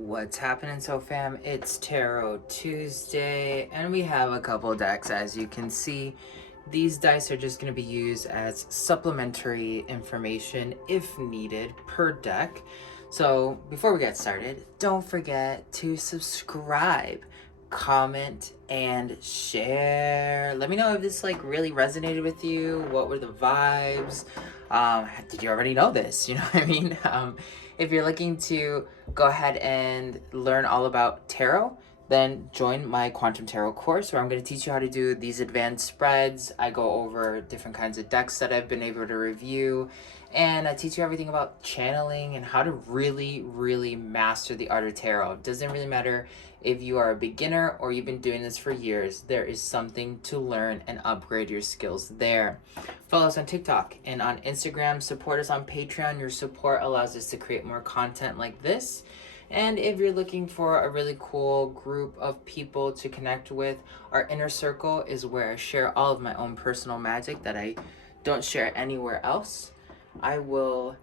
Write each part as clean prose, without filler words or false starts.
What's happening, so fam? It's Tarot Tuesday, and we have a couple decks. As you can see, these dice are just going to be used as supplementary information if needed per deck. So before we get started, don't forget to subscribe, comment, and share. Let me know if this really resonated with you. What were the vibes? Did you already know this? You know what I mean? If you're looking to go ahead and learn all about tarot, then join my Quantum Tarot course, where I'm going to teach you how to do these advanced spreads. I go over different kinds of decks that I've been able to review, and I teach you everything about channeling and how to really master the art of tarot. It doesn't really matter if you are a beginner or you've been doing this for years. There is something to learn and upgrade your skills there. Follow us on TikTok and on Instagram. Support us on Patreon. Your support allows us to create more content like this. And if you're looking for a really cool group of people to connect with, our inner circle is where I share all of my own personal magic that I don't share anywhere else. I will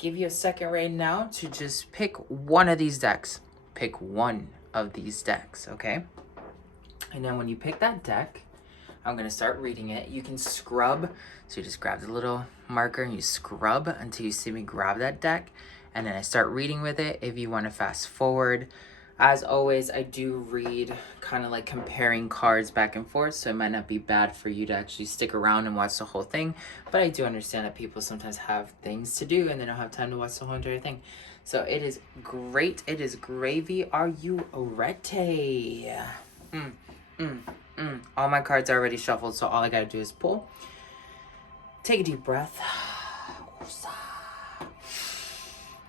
give you a second right now to just pick one of these decks. Pick one of these decks, okay? And then when you pick that deck, I'm going to start reading it. You can scrub. So you just grab the little marker and you scrub until you see me grab that deck. And then I start reading with it if you want to fast forward. As always, I do read kind of like comparing cards back and forth, so it might not be bad for you to actually stick around and watch the whole thing. But I do understand that people sometimes have things to do and they don't have time to watch the whole entire thing. So it is great. It is gravy. Are you ready? All my cards are already shuffled, so all I gotta do is pull. Take a deep breath.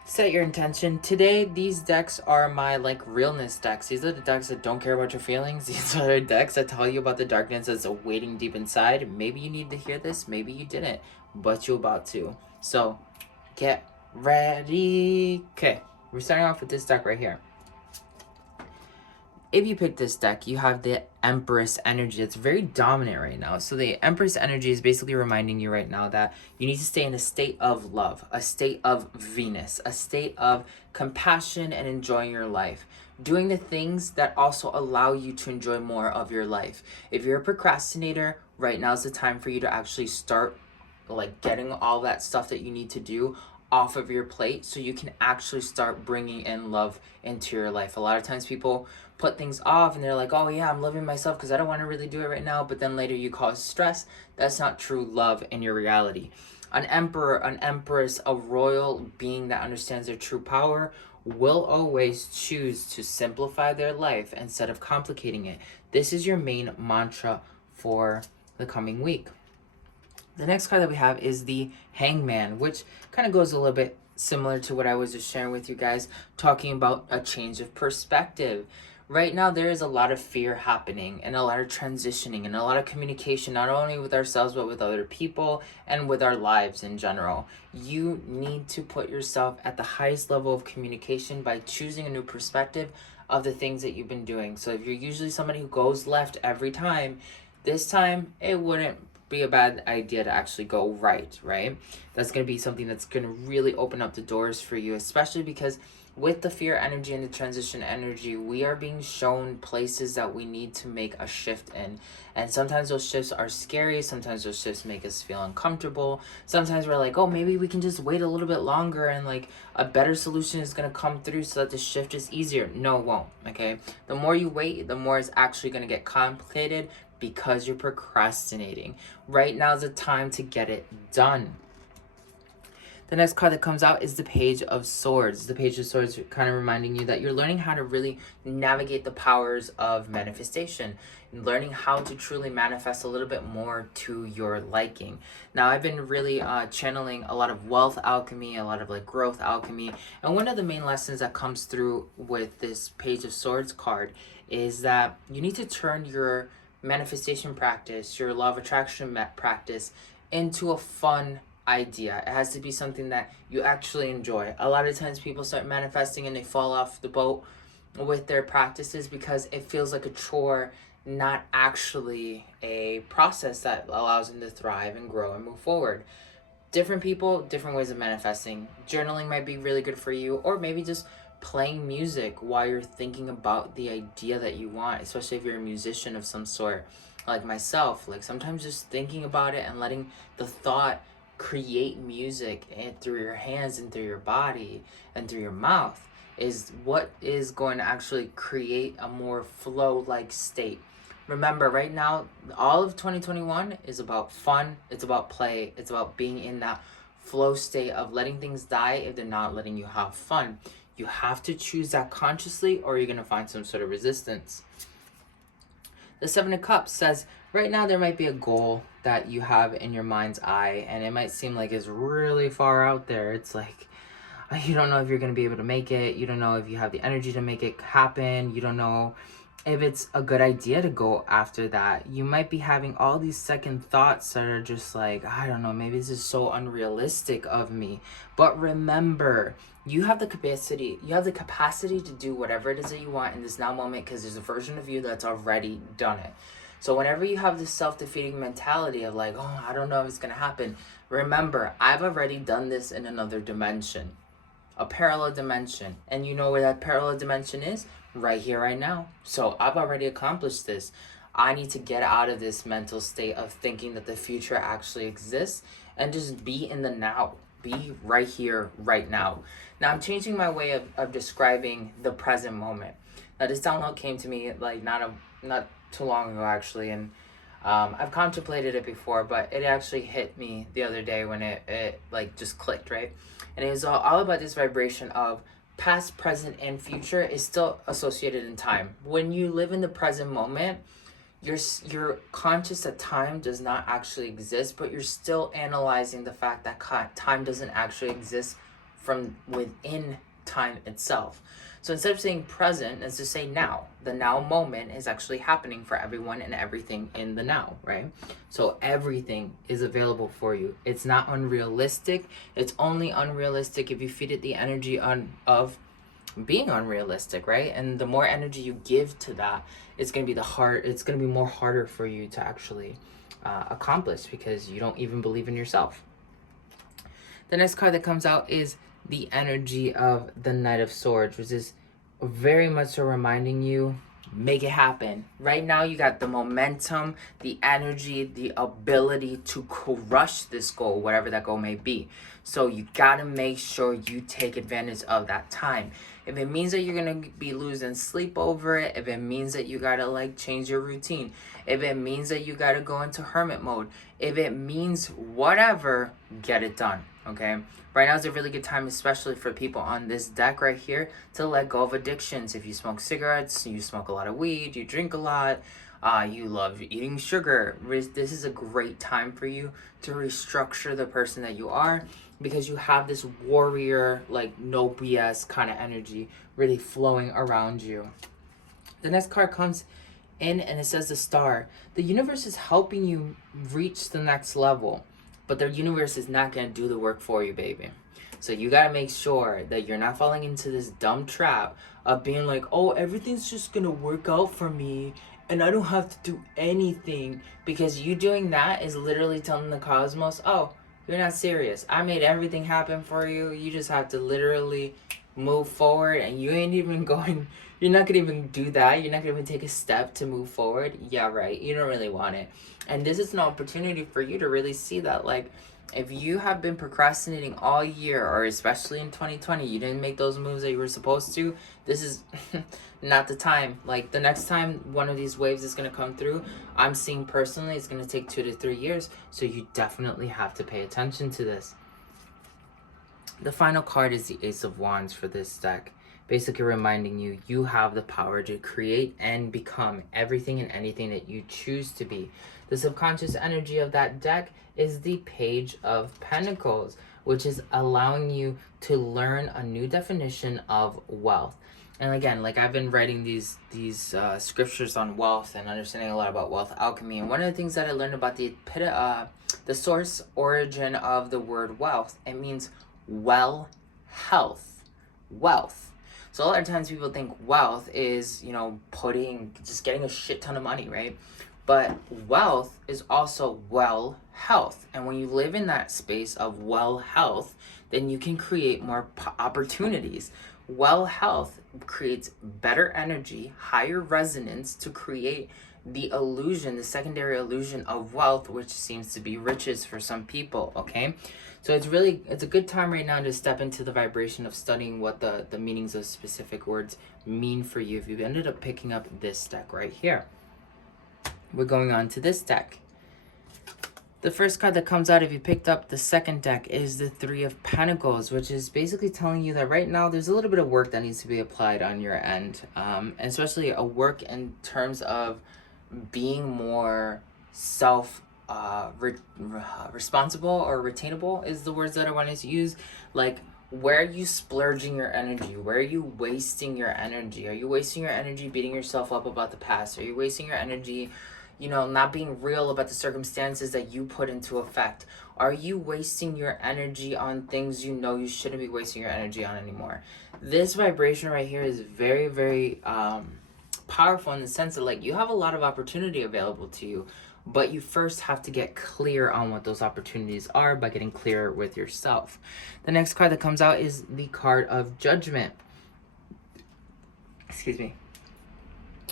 Set your intention. Today, these decks are my realness decks. These are the decks that don't care about your feelings. These are the decks that tell you about the darkness that's awaiting deep inside. Maybe you need to hear this, maybe you didn't, but you're about to. So get ready. Okay, we're starting off with this deck right here. If you pick this deck, you have the Empress energy. It's very dominant right now. So the Empress energy is basically reminding you right now that you need to stay in a state of love, a state of Venus, a state of compassion and enjoying your life. Doing the things that also allow you to enjoy more of your life. If you're a procrastinator, right now is the time for you to actually start getting all that stuff that you need to do off of your plate, so you can actually start bringing in love into your life. A lot of times people put things off and they're like, oh yeah, I'm loving myself because I don't want to really do it right now, but then later you cause stress. That's not true love in your reality. An emperor, an empress, a royal being that understands their true power will always choose to simplify their life instead of complicating it. This is your main mantra for the coming week. The next card that we have is the Hangman, which kind of goes a little bit similar to what I was just sharing with you guys, talking about a change of perspective. Right now, there is a lot of fear happening and a lot of transitioning and a lot of communication, not only with ourselves, but with other people and with our lives in general. You need to put yourself at the highest level of communication by choosing a new perspective of the things that you've been doing. So if you're usually somebody who goes left every time, this time it wouldn't be a bad idea to actually go right? That's going to be something that's going to really open up the doors for you, especially because with the fear energy and the transition energy, we are being shown places that we need to make a shift in. And sometimes those shifts are scary. Sometimes those shifts make us feel uncomfortable. Sometimes we're like, oh, maybe we can just wait a little bit longer and a better solution is going to come through so that the shift is easier. No, it won't. Okay. The more you wait, the more it's actually going to get complicated because you're procrastinating. Right now is the time to get it done. The next card that comes out is the Page of Swords. The Page of Swords kind of reminding you that you're learning how to really navigate the powers of manifestation, and learning how to truly manifest a little bit more to your liking. Now, I've been really channeling a lot of wealth alchemy, a lot of growth alchemy, and one of the main lessons that comes through with this Page of Swords card is that you need to turn your manifestation practice, your law of attraction practice, into a fun idea. It has to be something that you actually enjoy. A lot of times people start manifesting and they fall off the boat with their practices because it feels like a chore, not actually a process that allows them to thrive and grow and move forward. Different people, different ways of manifesting. Journaling might be really good for you, or maybe just playing music while you're thinking about the idea that you want, especially if you're a musician of some sort, like myself. Like sometimes just thinking about it and letting the thought create music and through your hands and through your body and through your mouth is what is going to actually create a more flow-like state. Remember, right now, all of 2021 is about fun, it's about play, it's about being in that flow state of letting things die if they're not letting you have fun. You have to choose that consciously, or you're going to find some sort of resistance. The Seven of Cups says, right now there might be a goal that you have in your mind's eye, and it might seem like it's really far out there. It's like, you don't know if you're going to be able to make it. You don't know if you have the energy to make it happen. You don't know if it's a good idea to go after that. You might be having all these second thoughts that are just like, I don't know, maybe this is so unrealistic of me. But remember, you have the capacity to do whatever it is that you want in this now moment, because there's a version of you that's already done it. So whenever you have this self-defeating mentality of like, oh, I don't know if it's going to happen, remember, I've already done this in another dimension, a parallel dimension. And you know where that parallel dimension is? Right here, right now. So I've already accomplished this. I need to get out of this mental state of thinking that the future actually exists and just be in the now. Be right here, right now. Now I'm changing my way of describing the present moment. Now this download came to me like not too long ago actually, and I've contemplated it before, but it actually hit me the other day when it like just clicked, right? And it was all about this vibration of past, present, and future is still associated in time. When you live in the present moment, you're conscious that time does not actually exist, but you're still analyzing the fact that time doesn't actually exist from within time itself. So instead of saying present, let's just say now. The now moment is actually happening for everyone and everything in the now, right? So everything is available for you. It's not unrealistic. It's only unrealistic if you feed it the energy of being unrealistic, right? And the more energy you give to that, it's gonna be more harder for you to actually accomplish, because you don't even believe in yourself. The next card that comes out is the energy of the Knight of Swords, which is very much so reminding you, make it happen. Right now you got the momentum, the energy, the ability to crush this goal, whatever that goal may be. So you gotta make sure you take advantage of that time. If it means that you're gonna be losing sleep over it, if it means that you gotta like change your routine, if it means that you gotta go into hermit mode, if it means whatever, get it done, okay? Right now is a really good time, especially for people on this deck right here, to let go of addictions. If you smoke cigarettes, you smoke a lot of weed, you drink a lot, you love eating sugar, this is a great time for you to restructure the person that you are, because you have this warrior, like no BS kind of energy really flowing around you. The next card comes in and it says the Star. The universe is helping you reach the next level, but the universe is not going to do the work for you, baby. So you got to make sure that you're not falling into this dumb trap of being like, oh, everything's just going to work out for me and I don't have to do anything. Because you doing that is literally telling the cosmos, oh, you're not serious. I made everything happen for you. You just have to literally move forward, and you ain't even going, you're not gonna even do that. You're not gonna even take a step to move forward. Yeah, right. You don't really want it. And this is an opportunity for you to really see that, like, if you have been procrastinating all year, or especially in 2020, you didn't make those moves that you were supposed to, this is not the time. Like, the next time one of these waves is going to come through, I'm seeing personally it's going to take 2 to 3 years. So you definitely have to pay attention to this. The final card is the Ace of Wands for this deck. Basically reminding you, you have the power to create and become everything and anything that you choose to be. The subconscious energy of that deck is the Page of Pentacles, which is allowing you to learn a new definition of wealth. And again, like, I've been writing these scriptures on wealth and understanding a lot about wealth alchemy. And one of the things that I learned about the source origin of the word wealth, it means health, wealth. So a lot of times people think wealth is, you know, just getting a shit ton of money, right? But wealth is also health. And when you live in that space of health, then you can create more opportunities. Well health creates better energy, higher resonance to create the illusion, the secondary illusion of wealth, which seems to be riches for some people, okay? So it's a good time right now to step into the vibration of studying what the meanings of specific words mean for you. If you've ended up picking up this deck right here, we're going on to this deck. The first card that comes out if you picked up the second deck is the Three of Pentacles, which is basically telling you that right now there's a little bit of work that needs to be applied on your end, and especially a work in terms of being more responsible or retainable is the words that I want to use. Like, where are you splurging your energy? Where are you wasting your energy? Are you wasting your energy beating yourself up about the past? Are you wasting your energy, you know, not being real about the circumstances that you put into effect? Are you wasting your energy on things you know you shouldn't be wasting your energy on anymore? This vibration right here is very, very powerful in the sense that, like, you have a lot of opportunity available to you, but you first have to get clear on what those opportunities are by getting clear with yourself. The next card that comes out is the card of Judgment. Excuse me.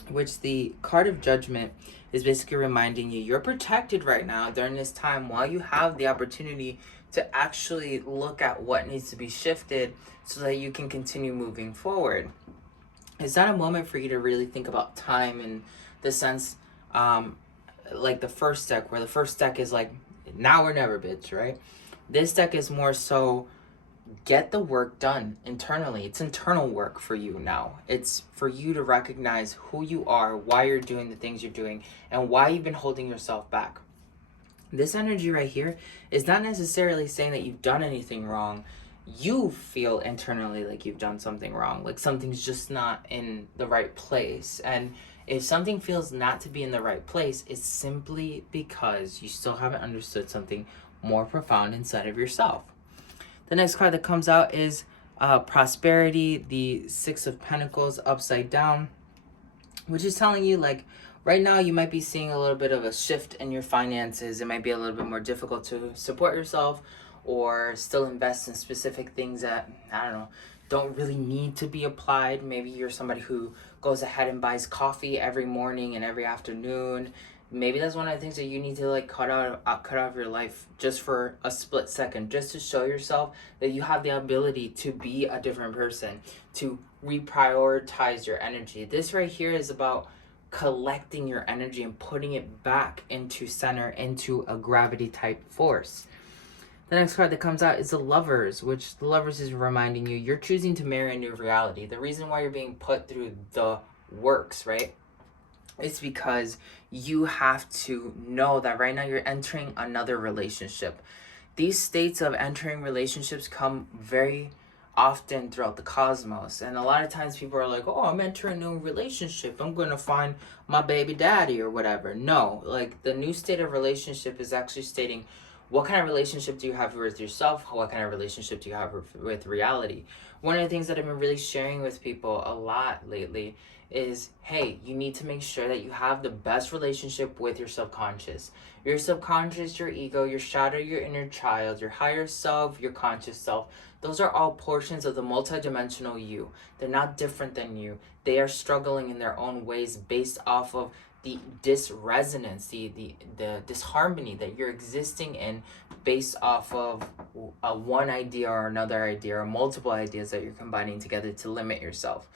Which the card of Judgment is basically reminding you you're protected right now during this time while you have the opportunity to actually look at what needs to be shifted so that you can continue moving forward. It's not a moment for you to really think about time in the sense, like the first deck, where the first deck is like, now or never, bitch, right? This deck is more so, get the work done internally. It's internal work for you now. It's for you to recognize who you are, why you're doing the things you're doing, and why you've been holding yourself back. This energy right here is not necessarily saying that you've done anything wrong. You feel internally like you've done something wrong, like something's just not in the right place. And if something feels not to be in the right place, it's simply because you still haven't understood something more profound inside of yourself. The next card that comes out is Prosperity, the Six of Pentacles upside down, which is telling you, like, right now you might be seeing a little bit of a shift in your finances. It might be a little bit more difficult to support yourself or still invest in specific things that, I don't know, don't really need to be applied. Maybe you're somebody who goes ahead and buys coffee every morning and every afternoon. Maybe that's one of the things that you need to, like, cut out of your life just for a split second, just to show yourself that you have the ability to be a different person, to reprioritize your energy. This right here is about collecting your energy and putting it back into center, into a gravity type force. The next card that comes out is the Lovers, which the Lovers is reminding you you're choosing to marry a new reality. The reason why you're being put through the works, right? It's because you have to know that right now you're entering another relationship. These states of entering relationships come very often throughout the cosmos. And a lot of times people are like, oh, I'm entering a new relationship, I'm going to find my baby daddy or whatever. No, like, the new state of relationship is actually stating, what kind of relationship do you have with yourself? What kind of relationship do you have with reality? One of the things that I've been really sharing with people a lot lately is, hey, you need to make sure that you have the best relationship with your subconscious. Your subconscious, your ego, your shadow, your inner child, your higher self, your conscious self. Those are all portions of the multidimensional you. They're not different than you. They are struggling in their own ways based off of the disresonance, the disharmony that you're existing in based off of one idea or another idea or multiple ideas that you're combining together to limit yourself.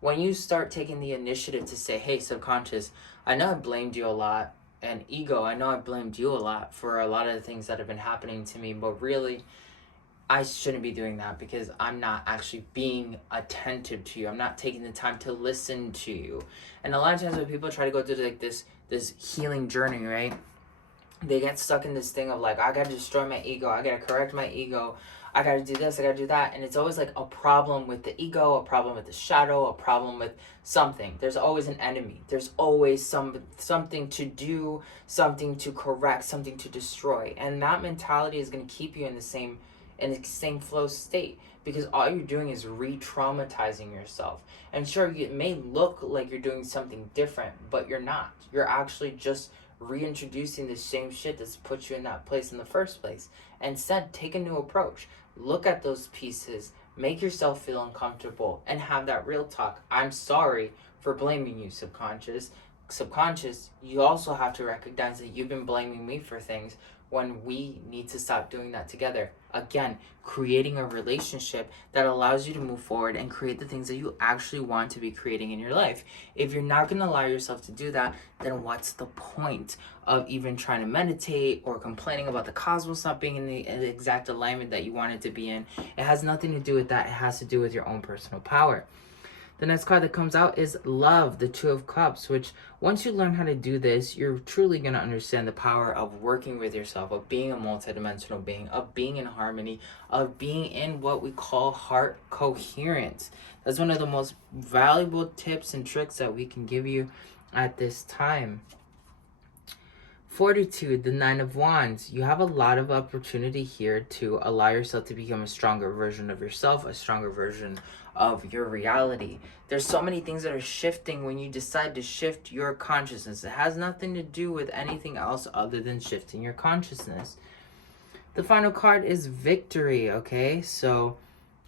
When you start taking the initiative to say, hey, subconscious, I know I blamed you a lot, and ego, I know I blamed you a lot for a lot of the things that have been happening to me, but really, I shouldn't be doing that because I'm not actually being attentive to you. I'm not taking the time to listen to you. And a lot of times when people try to go through, like, this healing journey, right? They get stuck in this thing of, like, I gotta destroy my ego, I gotta correct my ego, I gotta do this, I gotta do that. And it's always like a problem with the ego, a problem with the shadow, a problem with something. There's always an enemy. There's always something to do, something to correct, something to destroy. And that mentality is gonna keep you in the same flow state, because all you're doing is re-traumatizing yourself. And sure, it may look like you're doing something different, but you're not. You're actually just reintroducing the same shit that's put you in that place in the first place. Instead, take a new approach. Look at those pieces, Make yourself feel uncomfortable and have that real talk. I'm sorry for blaming you, subconscious. Subconscious, you also have to recognize that you've been blaming me for things when we need to stop doing that together. Again, creating a relationship that allows you to move forward and create the things that you actually want to be creating in your life. If you're not going to allow yourself to do that, then what's the point of even trying to meditate or complaining about the cosmos not being in the exact alignment that you want it to be in? It has nothing to do with that. It has to do with your own personal power. The next card that comes out is Love, the Two of Cups, which once you learn how to do this, you're truly going to understand the power of working with yourself, of being a multidimensional being, of being in harmony, of being in what we call heart coherence. That's one of the most valuable tips and tricks that we can give you at this time. Fortitude, the Nine of Wands. You have a lot of opportunity here to allow yourself to become a stronger version of yourself, a stronger version of your reality. There's so many things that are shifting when you decide to shift your consciousness. It has nothing to do with anything else other than shifting your consciousness. The final card is Victory, okay? So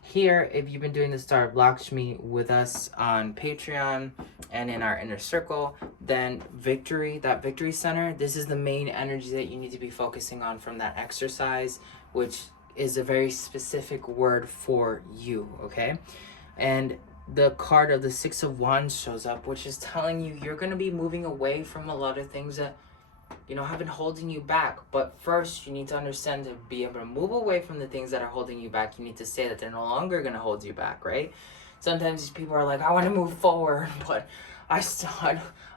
here, if you've been doing the Star of Lakshmi with us on Patreon and in our inner circle, then Victory, that Victory Center, this is the main energy that you need to be focusing on from that exercise, which is a very specific word for you, okay? And the card of the Six of Wands shows up, which is telling you you're going to be moving away from a lot of things that have been holding you back. But first, you need to understand, to be able to move away from the things that are holding you back, you need to say that they're no longer going to hold you back, right? Sometimes these people are like, I want to move forward, but I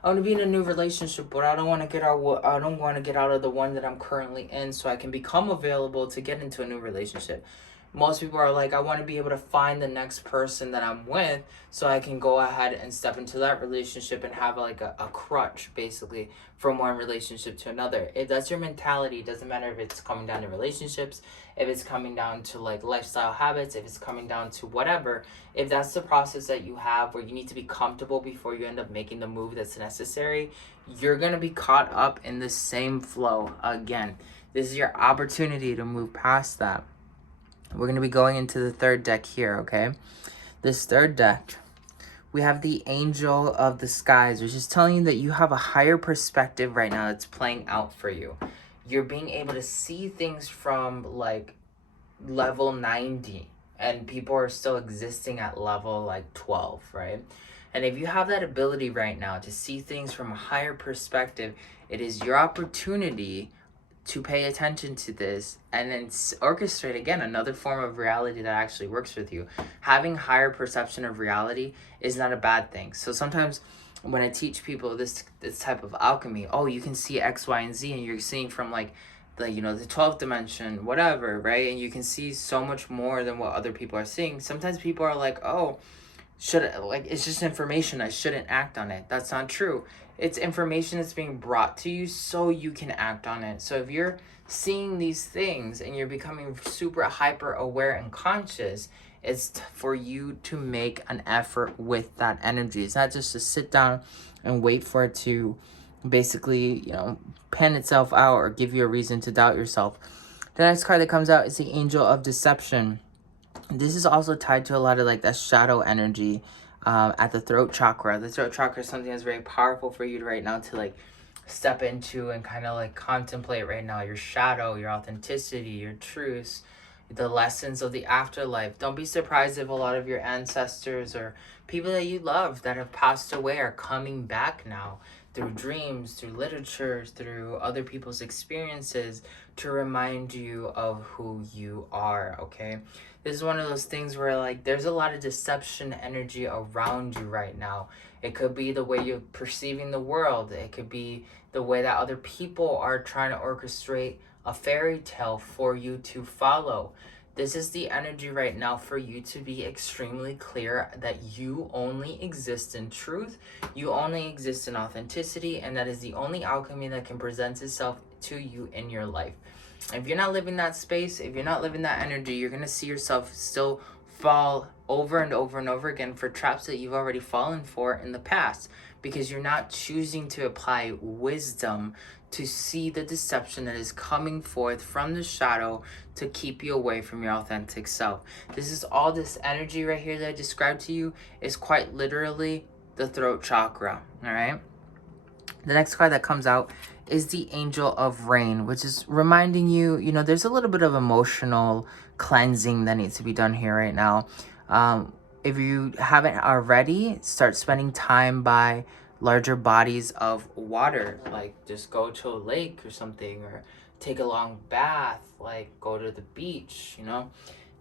want to be in a new relationship, but I don't want to get out of the one that I'm currently in, so I can become available to get into a new relationship. Most people are like, I want to be able to find the next person that I'm with so I can go ahead and step into that relationship and have like a crutch, basically, from one relationship to another. If that's your mentality, it doesn't matter if it's coming down to relationships, if it's coming down to like lifestyle habits, if it's coming down to whatever. If that's the process that you have where you need to be comfortable before you end up making the move that's necessary, you're going to be caught up in the same flow again. This is your opportunity to move past that. We're going to be going into the third deck here, okay? This third deck, we have the Angel of the Skies, which is telling you that you have a higher perspective right now that's playing out for you. You're being able to see things from like level 90, and people are still existing at level like 12, right? And if you have that ability right now to see things from a higher perspective, it is your opportunity to pay attention to this and then orchestrate, again, another form of reality that actually works with you. Having higher perception of reality is not a bad thing. So sometimes when I teach people this type of alchemy, oh, you can see X, Y, and Z, and you're seeing from like the 12th dimension, whatever, right? And you can see so much more than what other people are seeing. Sometimes people are like, oh, it's just information, I shouldn't act on it. That's not true. It's information that's being brought to you so you can act on it. So if you're seeing these things and you're becoming super hyper aware and conscious, it's for you to make an effort with that energy. It's not just to sit down and wait for it to basically, pen itself out or give you a reason to doubt yourself. The next card that comes out is the Angel of Deception. This is also tied to a lot of like that shadow energy at the throat chakra. The throat chakra is something that's very powerful for you right now to like step into and kind of like contemplate right now. Your shadow, your authenticity, your truths, the lessons of the afterlife. Don't be surprised if a lot of your ancestors or people that you love that have passed away are coming back now through dreams, through literature, through other people's experiences to remind you of who you are, okay? This is one of those things where like there's a lot of deception energy around you right now. It could be the way you're perceiving the world. It could be the way that other people are trying to orchestrate a fairy tale for you to follow. This is the energy right now for you to be extremely clear that you only exist in truth, you only exist in authenticity, and that is the only alchemy that can present itself to you in your life. If you're not living that space, if you're not living that energy, you're going to see yourself still fall over and over and over again for traps that you've already fallen for in the past, because you're not choosing to apply wisdom to see the deception that is coming forth from the shadow to keep you away from your authentic self. This is all this energy right here that I described to you is quite literally the throat chakra, all right? The next card that comes out is the Angel of Rain, which is reminding you, you know, there's a little bit of emotional cleansing that needs to be done here right now. If you haven't already, start spending time by larger bodies of water, like just go to a lake or something, or take a long bath, like go to the beach, you know.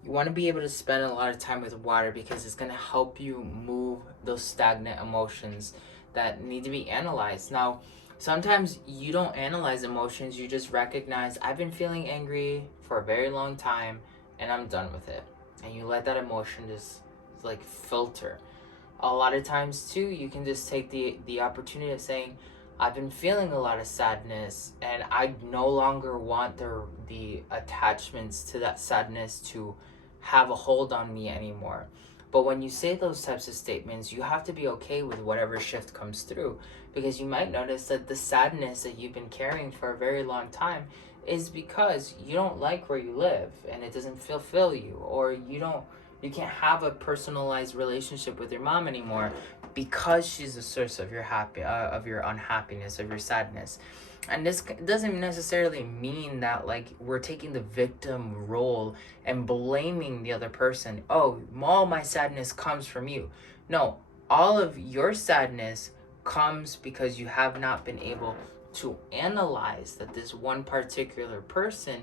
You want to be able to spend a lot of time with water because it's going to help you move those stagnant emotions that need to be analyzed. Now, sometimes you don't analyze emotions, you just recognize, I've been feeling angry for a very long time and I'm done with it. And you let that emotion just like filter. A lot of times too, you can just take the opportunity of saying, I've been feeling a lot of sadness and I no longer want the attachments to that sadness to have a hold on me anymore. But when you say those types of statements, you have to be okay with whatever shift comes through, because you might notice that the sadness that you've been carrying for a very long time is because you don't like where you live and it doesn't fulfill you, or you can't have a personalized relationship with your mom anymore because she's the source of your unhappiness, of your sadness. And this doesn't necessarily mean that like we're taking the victim role and blaming the other person. Oh, all my sadness comes from you. No, all of your sadness comes because you have not been able to analyze that this one particular person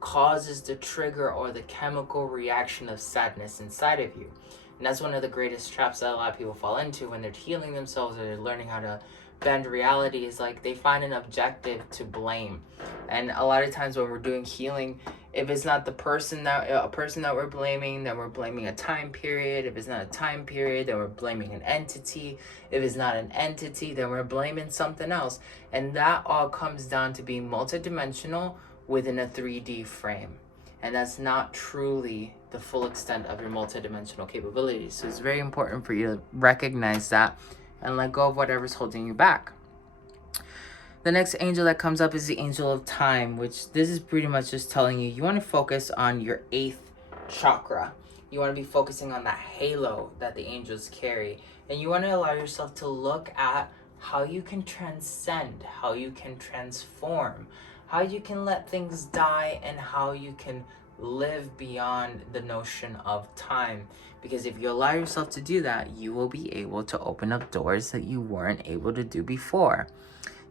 causes the trigger or the chemical reaction of sadness inside of you. And that's one of the greatest traps that a lot of people fall into when they're healing themselves or they're learning how to bend reality, is like they find an objective to blame. And a lot of times when we're doing healing, if it's not a person that we're blaming, then we're blaming a time period. If it's not a time period, then we're blaming an entity. If it's not an entity, then we're blaming something else. And that all comes down to being multidimensional within a 3D frame. And that's not truly the full extent of your multidimensional capabilities. So it's very important for you to recognize that and let go of whatever's holding you back. The next angel that comes up is the Angel of Time, which this is pretty much just telling you, you want to focus on your 8th chakra. You want to be focusing on that halo that the angels carry. And you want to allow yourself to look at how you can transcend, how you can transform, how you can let things die, and how you can live beyond the notion of time. Because if you allow yourself to do that, you will be able to open up doors that you weren't able to do before.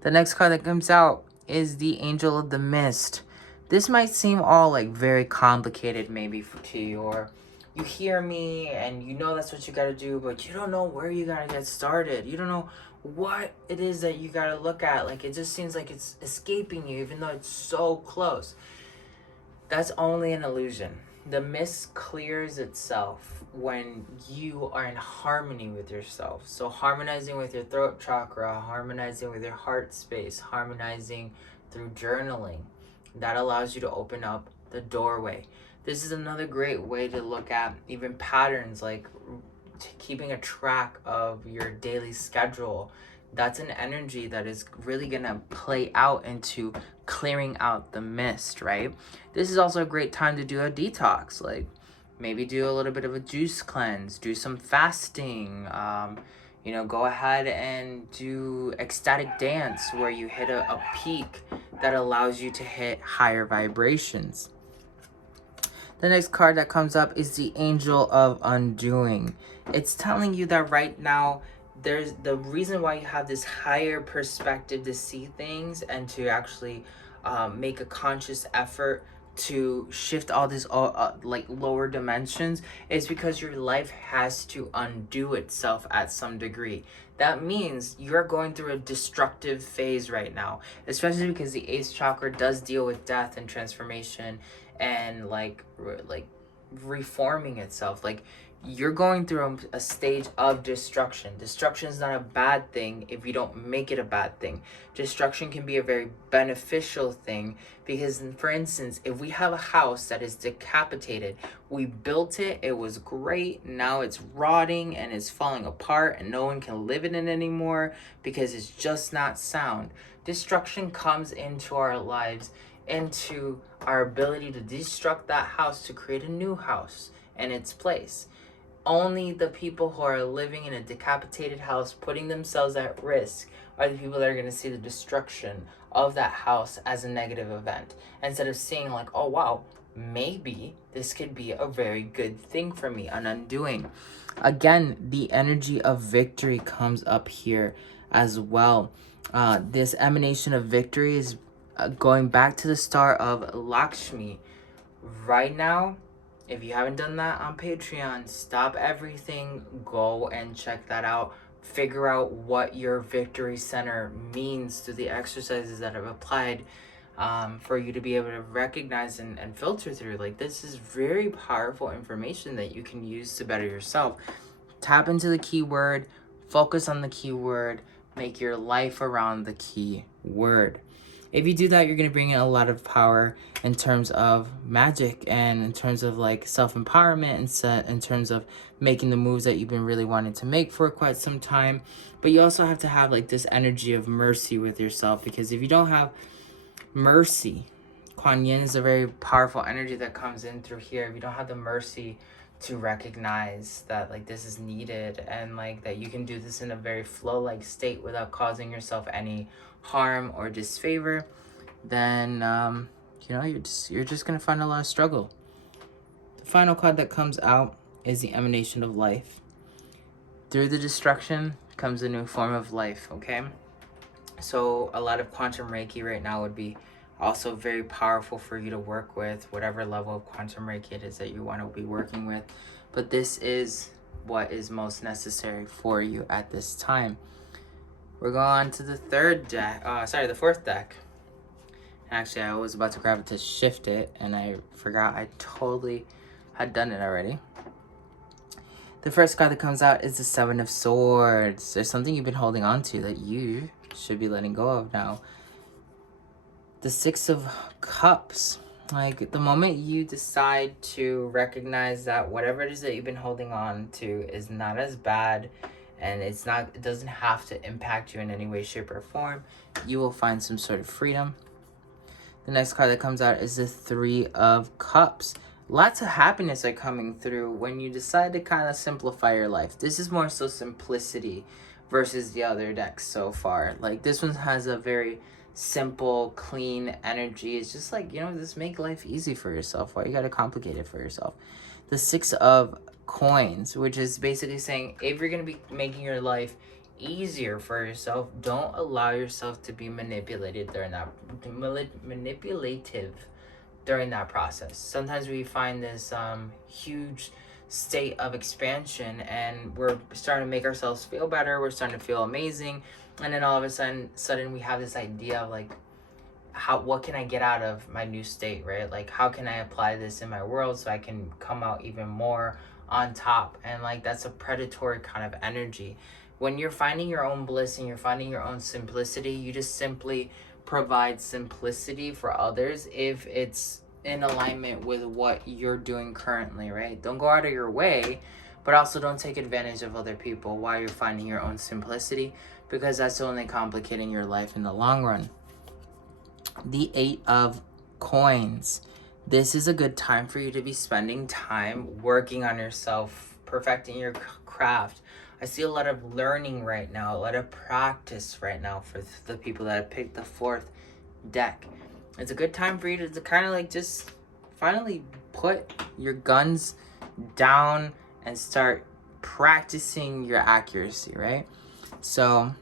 The next card that comes out is the Angel of the Mist. This might seem all like very complicated maybe to you, or you hear me and you know that's what you gotta do, but you don't know where you gotta get started. You don't know what it is that you gotta look at. Like it just seems like it's escaping you even though it's so close. That's only an illusion. The mist clears itself when you are in harmony with yourself. So harmonizing with your throat chakra, harmonizing with your heart space, harmonizing through journaling, that allows you to open up the doorway. This is another great way to look at even patterns, like keeping a track of your daily schedule. That's an energy that is really gonna play out into clearing out the mist, right? This is also a great time to do a detox, like maybe do a little bit of a juice cleanse, do some fasting, go ahead and do ecstatic dance where you hit a peak that allows you to hit higher vibrations. The next card that comes up is the Angel of Undoing. It's telling you that right now, there's the reason why you have this higher perspective to see things and to actually make a conscious effort to shift all this like lower dimensions is because your life has to undo itself at some degree. That means you're going through a destructive phase right now, especially because the 8th chakra does deal with death and transformation and like reforming itself. Like you're going through a stage of destruction. Destruction is not a bad thing if you don't make it a bad thing. Destruction can be a very beneficial thing because, for instance, if we have a house that is decapitated, we built it, it was great, now it's rotting and it's falling apart and no one can live in it anymore because it's just not sound. Destruction comes into our lives, into our ability to destruct that house to create a new house in its place. Only the people who are living in a decapitated house, putting themselves at risk, are the people that are going to see the destruction of that house as a negative event. Instead of seeing like, oh wow, maybe this could be a very good thing for me, an undoing. Again, the energy of victory comes up here as well. This emanation of victory is going back to the star of Lakshmi. Right now, if you haven't done that on Patreon, stop everything, go and check that out. Figure out what your victory center means through the exercises that I've applied for you to be able to recognize and filter through. Like, this is very powerful information that you can use to better yourself. Tap into the keyword, focus on the keyword, make your life around the keyword. If you do that, you're going to bring in a lot of power in terms of magic and in terms of like self-empowerment and in terms of making the moves that you've been really wanting to make for quite some time. But you also have to have like this energy of mercy with yourself, because if you don't have mercy, Kuan Yin is a very powerful energy that comes in through here. If you don't have the mercy to recognize that like this is needed and like that you can do this in a very flow-like state without causing yourself any harm or disfavor, then you know, you're just gonna find a lot of struggle. The final card that comes out is the Emanation of Life. Through the destruction comes a new form of life. Okay, so a lot of quantum Reiki right now would be also very powerful for you to work with, whatever level of quantum Reiki it is that you want to be working with. But this is what is most necessary for you at this time. We're going on to the the fourth deck. Actually, I was about to grab it to shift it, and I forgot I totally had done it already. The first card that comes out is the Seven of Swords. There's something you've been holding on to that you should be letting go of now. The Six of Cups. Like, the moment you decide to recognize that whatever it is that you've been holding on to is not as bad, and it doesn't have to impact you in any way, shape, or form, you will find some sort of freedom. The next card that comes out is the Three of Cups. Lots of happiness are coming through when you decide to kind of simplify your life. This is more so simplicity versus the other decks so far. Like, this one has a very simple, clean energy. It's just like, you know, just make life easy for yourself. Why you gotta complicate it for yourself? The Six of Coins, which is basically saying if you're gonna be making your life easier for yourself, don't allow yourself to be manipulative during that process. Sometimes we find this huge state of expansion and we're starting to make ourselves feel better, we're starting to feel amazing, and then all of a sudden we have this idea of like, what can I get out of my new state, right? Like, how can I apply this in my world so I can come out even more on top? And like, that's a predatory kind of energy. When you're finding your own bliss and you're finding your own simplicity, you just simply provide simplicity for others if it's in alignment with what you're doing currently, right? Don't go out of your way, but also don't take advantage of other people while you're finding your own simplicity, because that's only complicating your life in the long run. The Eight of Coins. This is a good time for you to be spending time working on yourself, perfecting your craft. I see a lot of learning right now, a lot of practice right now for the people that have picked the fourth deck. It's a good time for you to kind of like just finally put your guns down and start practicing your accuracy, right? So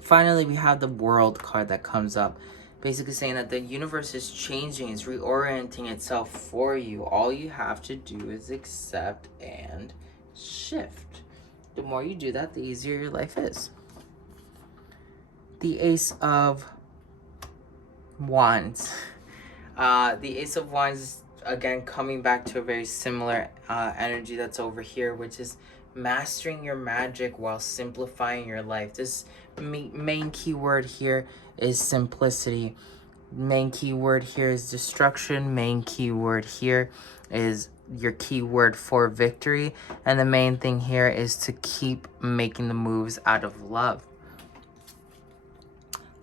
finally, we have the World card that comes up, basically saying that the universe is changing, it's reorienting itself for you. All you have to do is accept and shift. The more you do that, the easier your life is. The Ace of Wands. The Ace of Wands again, coming back to a very similar energy that's over here, which is mastering your magic while simplifying your life. This main key word here is simplicity. Main key word here is destruction. Main key word here is your key word for victory. And the main thing here is to keep making the moves out of love.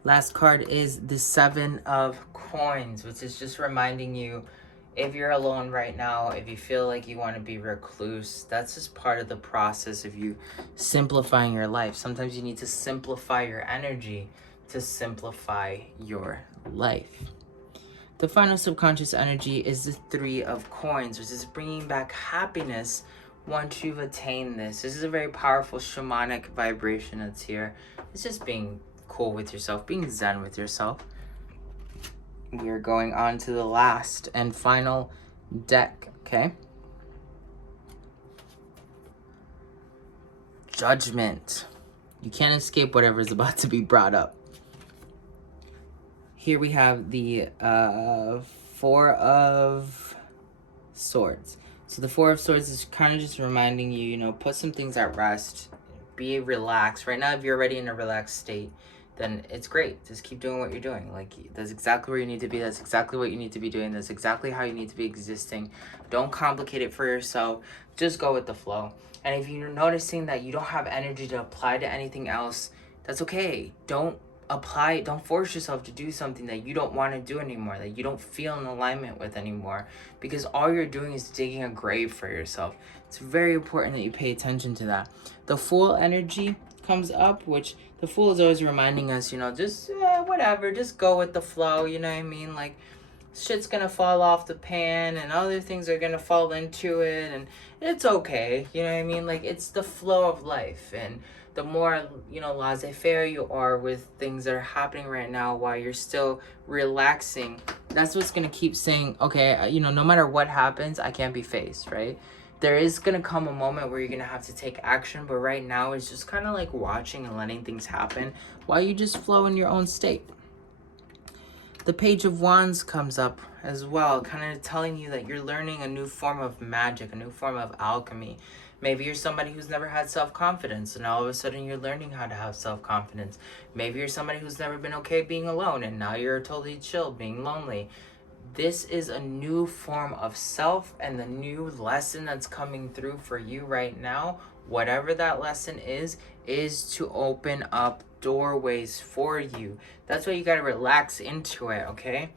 Last card is the 7 of Coins, which is just reminding you, if you're alone right now, if you feel like you want to be recluse, that's just part of the process of you simplifying your life. Sometimes you need to simplify your energy to simplify your life. The final subconscious energy is the 3 of Coins, which is bringing back happiness once you've attained this. This is a very powerful shamanic vibration that's here. It's just being cool with yourself, being zen with yourself. We are going on to the last and final deck, okay? Judgment. You can't escape whatever is about to be brought up. Here we have the 4 of Swords. So the 4 of Swords is kind of just reminding you, you know, put some things at rest. Be relaxed. Right now, if you're already in a relaxed state, then it's great. Just keep doing what you're doing. Like, that's exactly where you need to be. That's exactly what you need to be doing. That's exactly how you need to be existing. Don't complicate it for yourself. Just go with the flow. And if you're noticing that you don't have energy to apply to anything else, that's okay. Don't force yourself to do something that you don't want to do anymore, that you don't feel in alignment with anymore, because all you're doing is digging a grave for yourself. It's very important that you pay attention to that. The Fool energy comes up, which the Fool is always reminding us, you know, just whatever, just go with the flow, you know what I mean? Like, shit's gonna fall off the pan and other things are gonna fall into it, and it's okay, you know what I mean? Like, it's the flow of life, and the more, you know, laissez-faire you are with things that are happening right now while you're still relaxing, that's what's gonna keep saying, okay, you know, no matter what happens, I can't be phased, right? There is gonna come a moment where you're gonna have to take action, but right now it's just kind of like watching and letting things happen while you just flow in your own state. The Page of Wands comes up as well, kind of telling you that you're learning a new form of magic, a new form of alchemy. Maybe you're somebody who's never had self-confidence, and all of a sudden you're learning how to have self-confidence. Maybe you're somebody who's never been okay being alone, and now you're totally chill being lonely. This is a new form of self, and the new lesson that's coming through for you right now, whatever that lesson is to open up doorways for you. That's why you gotta relax into it, okay?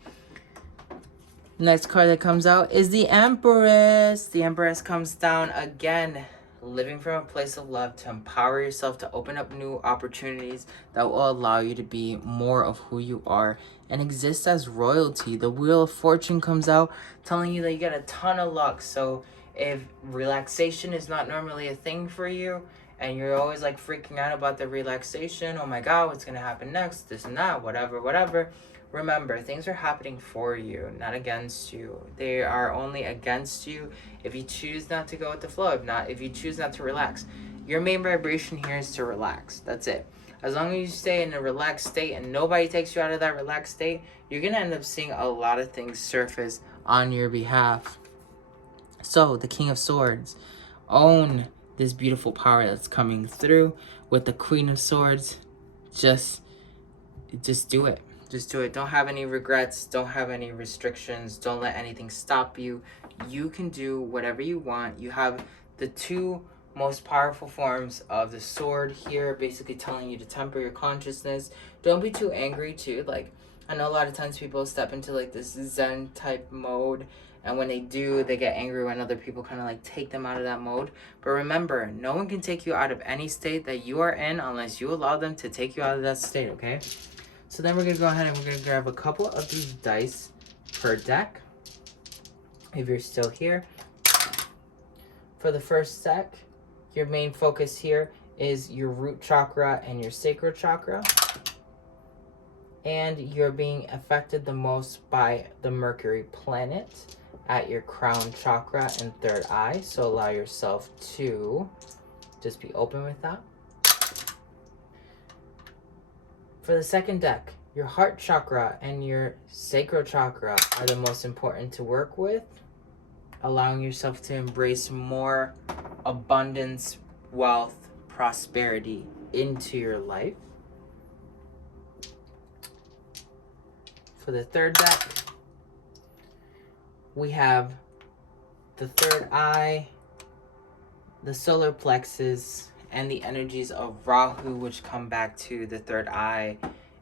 Next card that comes out is the Empress. The Empress comes down again, living from a place of love to empower yourself to open up new opportunities that will allow you to be more of who you are and exist as royalty. The Wheel of Fortune comes out telling you that you got a ton of luck. So if relaxation is not normally a thing for you, and you're always like freaking out about the relaxation, oh my god, what's gonna happen next, this and that, whatever, remember, things are happening for you, not against you. They are only against you if you choose not to go with the flow, if you choose not to relax. Your main vibration here is to relax. That's it. As long as you stay in a relaxed state and nobody takes you out of that relaxed state, you're gonna end up seeing a lot of things surface on your behalf. So, the King of Swords. Own this beautiful power that's coming through with the Queen of Swords. Just do it. Just do it. Don't have any regrets. Don't have any restrictions. Don't let anything stop you. You can do whatever you want. You have the 2 most powerful forms of the sword here, basically telling you to temper your consciousness. Don't be too angry too. Like, I know a lot of times people step into like this Zen type mode, and when they do, they get angry when other people kind of like take them out of that mode. But remember, no one can take you out of any state that you are in unless you allow them to take you out of that state, okay? So then we're going to go ahead and we're going to grab a couple of these dice per deck, if you're still here. For the first deck, your main focus here is your root chakra and your sacral chakra. And you're being affected the most by the Mercury planet at your crown chakra and third eye. So allow yourself to just be open with that. For the second deck, your heart chakra and your sacral chakra are the most important to work with. allowing yourself to embrace more abundance, wealth, prosperity into your life. For the third deck, we have the third eye, the solar plexus, and the energies of Rahu, which come back to the third eye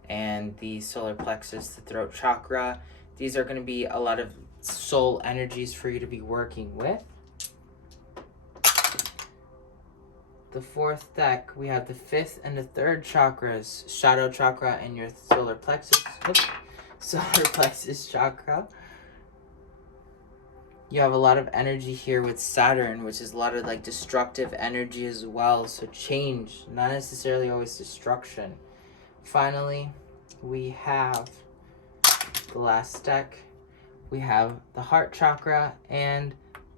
and the solar plexus, the throat chakra. These are going to be a lot of soul energies for you to be working with. The fourth deck, we have the fifth and the third chakras, shadow chakra and your solar plexus. Oops. Solar plexus chakra. You have a lot of energy here with Saturn, which is a lot of like destructive energy as well. So change, not necessarily always destruction. Finally, we have the last deck. We have the heart chakra and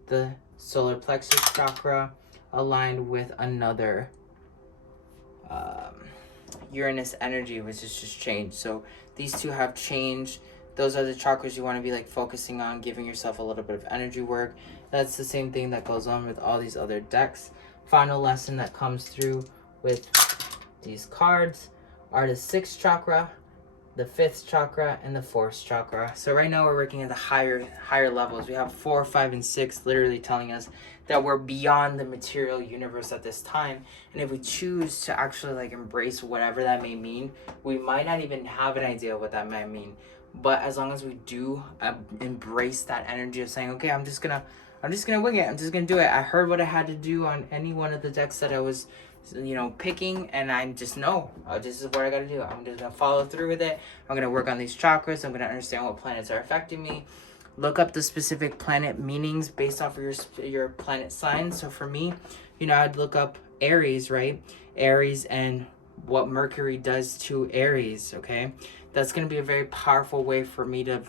the solar plexus chakra aligned with another Uranus energy, which is just change. So these two have changed. Those are the chakras you want to be like focusing on, giving yourself a little bit of energy work. That's the same thing that goes on with all these other decks. Final lesson that comes through with these cards are the sixth chakra, the fifth chakra, and the fourth chakra. So right now we're working at the higher levels. We have 4, 5, and 6 literally telling us that we're beyond the material universe at this time. And if we choose to actually like embrace whatever that may mean, we might not even have an idea of what that might mean. But as long as we do embrace that energy of saying, okay, I'm just gonna wing it. I'm just gonna do it. I heard what I had to do on any one of the decks that I was, picking, and I just know this is what I gotta do. I'm just gonna follow through with it. I'm gonna work on these chakras. I'm gonna understand what planets are affecting me. Look up the specific planet meanings based off of your planet sign. So for me, I'd look up Aries, right? Aries and what Mercury does to Aries, okay? That's going to be a very powerful way for me to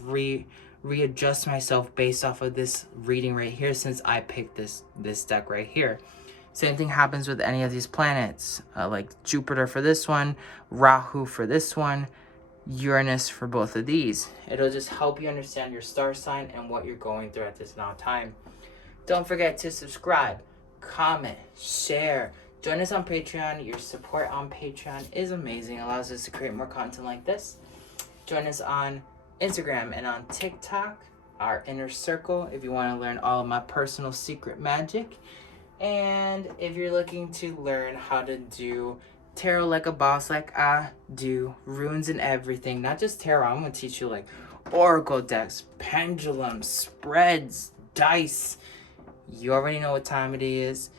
readjust myself based off of this reading right here, since I picked this deck right here. Same thing happens with any of these planets, like Jupiter for this one, Rahu for this one, Uranus for both of these. It'll just help you understand your star sign and what you're going through at this now time. Don't forget to subscribe, comment, share. Join us on Patreon. Your support on Patreon is amazing. It allows us to create more content like this. Join us on Instagram and on TikTok, our inner circle, if you want to learn all of my personal secret magic. And if you're looking to learn how to do tarot like a boss, like I do, runes and everything, not just tarot, I'm going to teach you like oracle decks, pendulums, spreads, dice. You already know what time it is.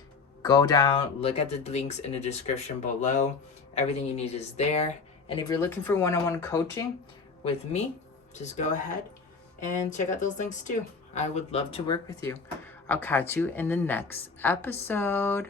Go down, look at the links in the description below. Everything you need is there. And if you're looking for one-on-one coaching with me, just go ahead and check out those links too. I would love to work with you. I'll catch you in the next episode.